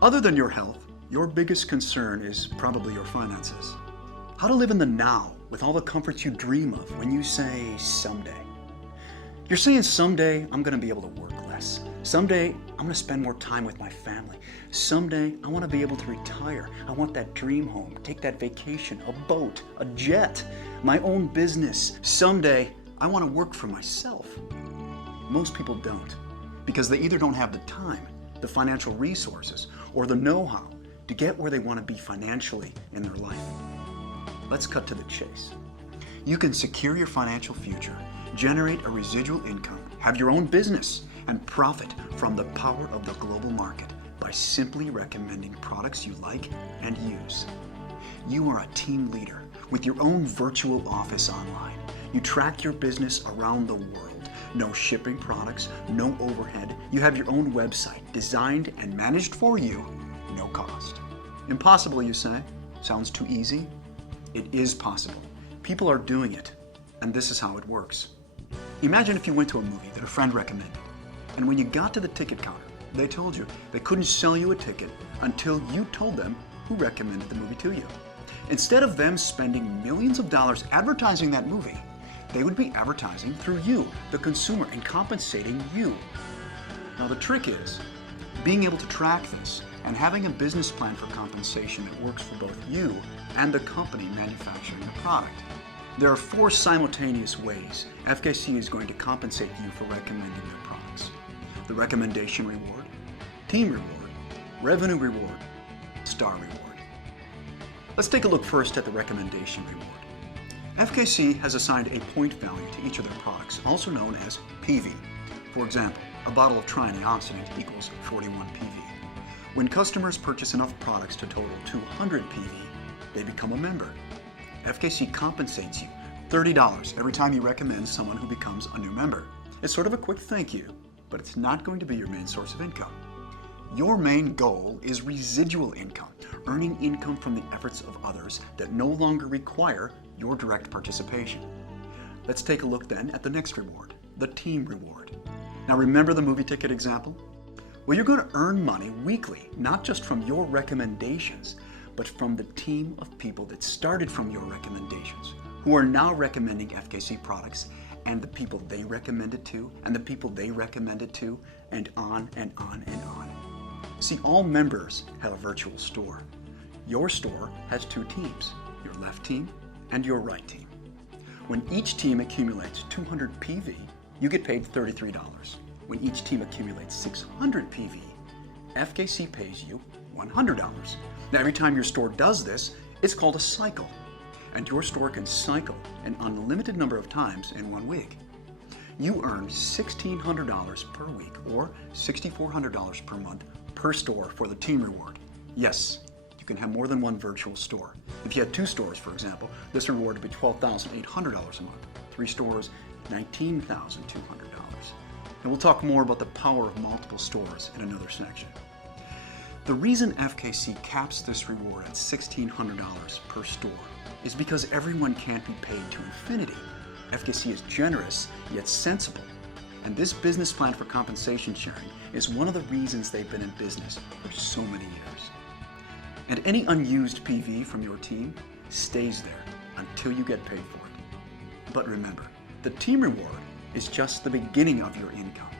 Other than your health, your biggest concern is probably your finances. How to live in the now with all the comforts you dream of when you say someday. You're saying someday I'm going to be able to work less. Someday I'm going to spend more time with my family. Someday I want to be able to retire. I want that dream home, take that vacation, a boat, a jet, my own business. Someday I want to work for myself. Most people don't, because they either don't have the time, the financial resources, or the know-how to get where they want to be financially in their life. Let's cut to the chase. You can secure your financial future, generate a residual income, have your own business, and profit from the power of the global market by simply recommending products you like and use. You are a team leader with your own virtual office online. You track your business around the world. No shipping products, no overhead. You have your own website designed and managed for you, no cost. Impossible, you say? Sounds too easy? It is possible. People are doing it, and this is how it works. Imagine if you went to a movie that a friend recommended, and when you got to the ticket counter, they told you they couldn't sell you a ticket until you told them who recommended the movie to you. Instead of them spending millions of dollars advertising that movie, they would be advertising through you, the consumer, and compensating you. Now the trick is being able to track this and having a business plan for compensation that works for both you and the company manufacturing the product. There are 4 simultaneous ways FKC is going to compensate you for recommending their products: the recommendation reward, team reward, revenue reward, star reward. Let's take a look first at the recommendation reward. FKC has assigned a point value to each of their products, also known as PV. For example, a bottle of triantioxidant equals 41 PV. When customers purchase enough products to total 200 PV, they become a member. FKC compensates you $30 every time you recommend someone who becomes a new member. It's sort of a quick thank you, but it's not going to be your main source of income. Your main goal is residual income, earning income from the efforts of others that no longer require your direct participation. Let's take a look then at the next reward, the team reward. Now remember the movie ticket example? Well, you're going to earn money weekly, not just from your recommendations, but from the team of people that started from your recommendations, who are now recommending FKC products, and the people they recommended to, and the people they recommended to, and on and on and on. See, all members have a virtual store. Your store has 2 teams, your left team and your right team. When each team accumulates 200 PV, you get paid $33. When each team accumulates 600 PV, FKC pays you $100. Now, every time your store does this, it's called a cycle. And your store can cycle an unlimited number of times in 1 week. You earn $1,600 per week or $6,400 per month per store for the team reward. Yes, you can have more than one virtual store. If you had 2 stores, for example, this reward would be $12,800 a month. 3 stores, $19,200. And we'll talk more about the power of multiple stores in another section. The reason FKC caps this reward at $1,600 per store is because everyone can't be paid to infinity. FKC is generous, yet sensible. And this business plan for compensation sharing is one of the reasons they've been in business for so many years. And any unused PV from your team stays there until you get paid for it. But remember, the team reward is just the beginning of your income.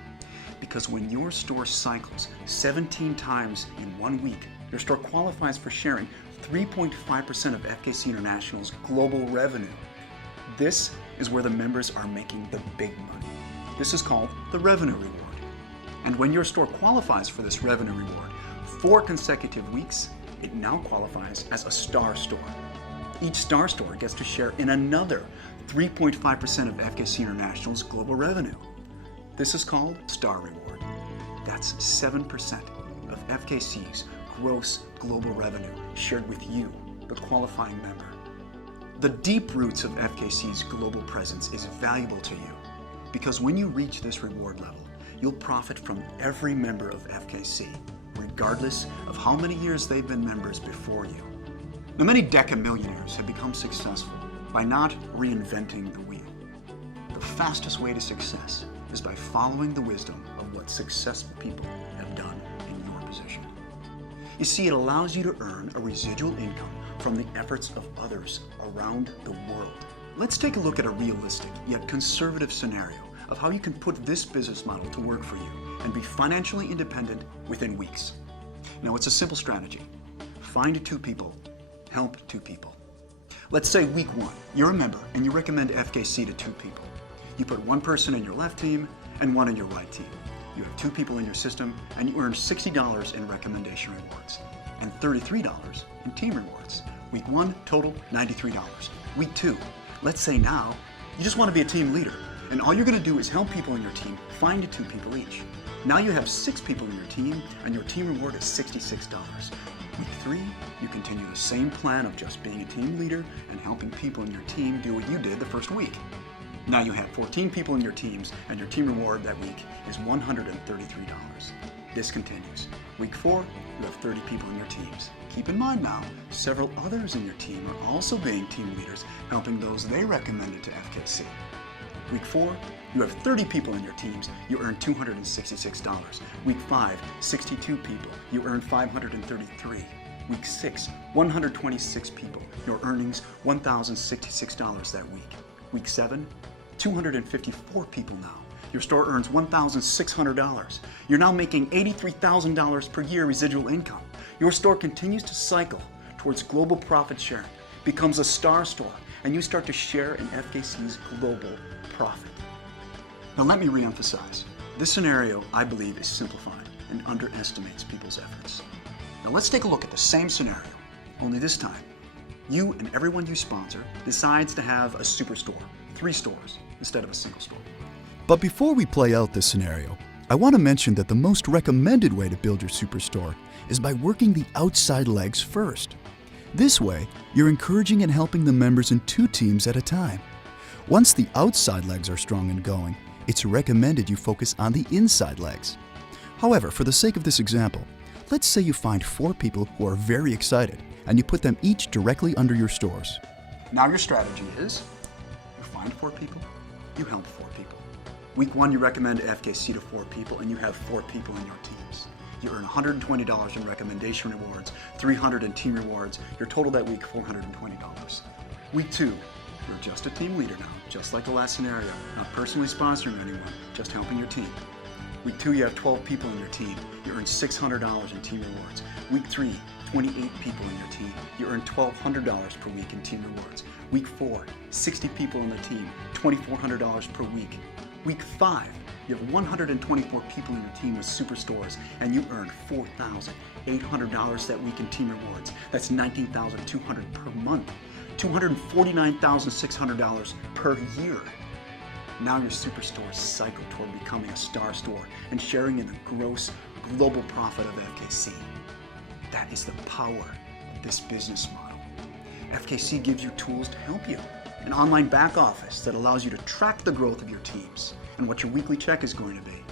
Because when your store cycles 17 times in 1 week, your store qualifies for sharing 3.5% of FKC International's global revenue. This is where the members are making the big money. This is called the revenue reward. And when your store qualifies for this revenue reward 4 consecutive weeks, it now qualifies as a star store. Each star store gets to share in another 3.5% of FKC International's global revenue. This is called star reward. That's 7% of FKC's gross global revenue shared with you, the qualifying member. The deep roots of FKC's global presence is valuable to you because when you reach this reward level, you'll profit from every member of FKC, regardless of how many years they've been members before you. Now, many decamillionaires have become successful by not reinventing the wheel. The fastest way to success is by following the wisdom of what successful people have done in your position. You see, it allows you to earn a residual income from the efforts of others around the world. Let's take a look at a realistic yet conservative scenario of how you can put this business model to work for you and be financially independent within weeks. Now, it's a simple strategy. Find 2 people, help 2 people. Let's say week 1, you're a member and you recommend FKC to 2 people. You put 1 person in your left team and 1 in your right team. You have 2 people in your system and you earn $60 in recommendation rewards and $33 in team rewards. Week 1, total $93. Week 2, let's say now you just want to be a team leader and all you're going to do is help people in your team find 2 people each. Now you have 6 people in your team and your team reward is $66. Week 3, you continue the same plan of just being a team leader and helping people in your team do what you did the first week. Now you have 14 people in your teams and your team reward that week is $133. This continues. Week 4, you have 30 people in your teams. Keep in mind now, several others in your team are also being team leaders, helping those they recommended to FKC. Week 4, you have 30 people in your teams, you earn $266. Week 5, 62 people, you earn $533. Week 6, 126 people, your earnings $1,066 that week. Week 7, 254 people now. Your store earns $1,600. You're now making $83,000 per year residual income. Your store continues to cycle towards global profit sharing, becomes a star store, and you start to share in FKC's global profit. Now let me reemphasize. This scenario, I believe, is simplified and underestimates people's efforts. Now let's take a look at the same scenario, only this time, you and everyone you sponsor decides to have a superstore, 3 stores, instead of a single store. But before we play out this scenario, I want to mention that the most recommended way to build your superstore is by working the outside legs first. This way, you're encouraging and helping the members in 2 teams at a time. Once the outside legs are strong and going, it's recommended you focus on the inside legs. However, for the sake of this example, let's say you find 4 people who are very excited and you put them each directly under your stores. Now your strategy is, you find 4 people, you help 4 people. Week 1, you recommend FKC to 4 people and you have 4 people in your teams. You earn $120 in recommendation rewards, $300 in team rewards, your total that week $420. Week 2, you're just a team leader now, just like the last scenario, not personally sponsoring anyone, just helping your team. Week 2, you have 12 people in your team. You earn $600 in team rewards. Week 3, 28 people in your team. You earn $1,200 per week in team rewards. Week 4, 60 people in the team, $2,400 per week. Week 5, you have 124 people in your team with superstores, and you earn $4,800 that week in team rewards. That's $19,200 per month, $249,600 per year. Now your superstores cycle toward becoming a star store and sharing in the gross global profit of FKC. That is the power of this business model. FKC gives you tools to help you. An online back office that allows you to track the growth of your teams and what your weekly check is going to be.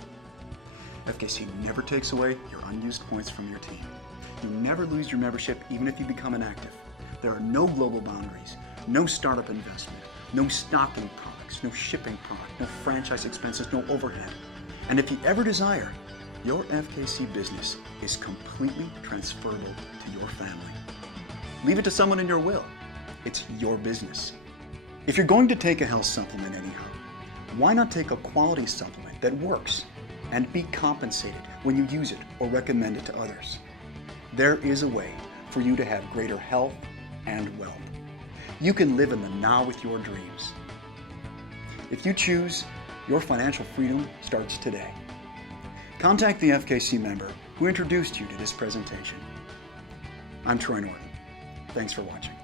FKC never takes away your unused points from your team. You never lose your membership even if you become inactive. There are no global boundaries, no startup investment, no stocking products, no shipping product, no franchise expenses, no overhead. And if you ever desire, your FKC business is completely transferable to your family. Leave it to someone in your will. It's your business. If you're going to take a health supplement anyhow, why not take a quality supplement that works and be compensated when you use it or recommend it to others? There is a way for you to have greater health and wealth. You can live in the now with your dreams. If you choose, your financial freedom starts today. Contact the FKC member who introduced you to this presentation. I'm Troy Norton. Thanks for watching.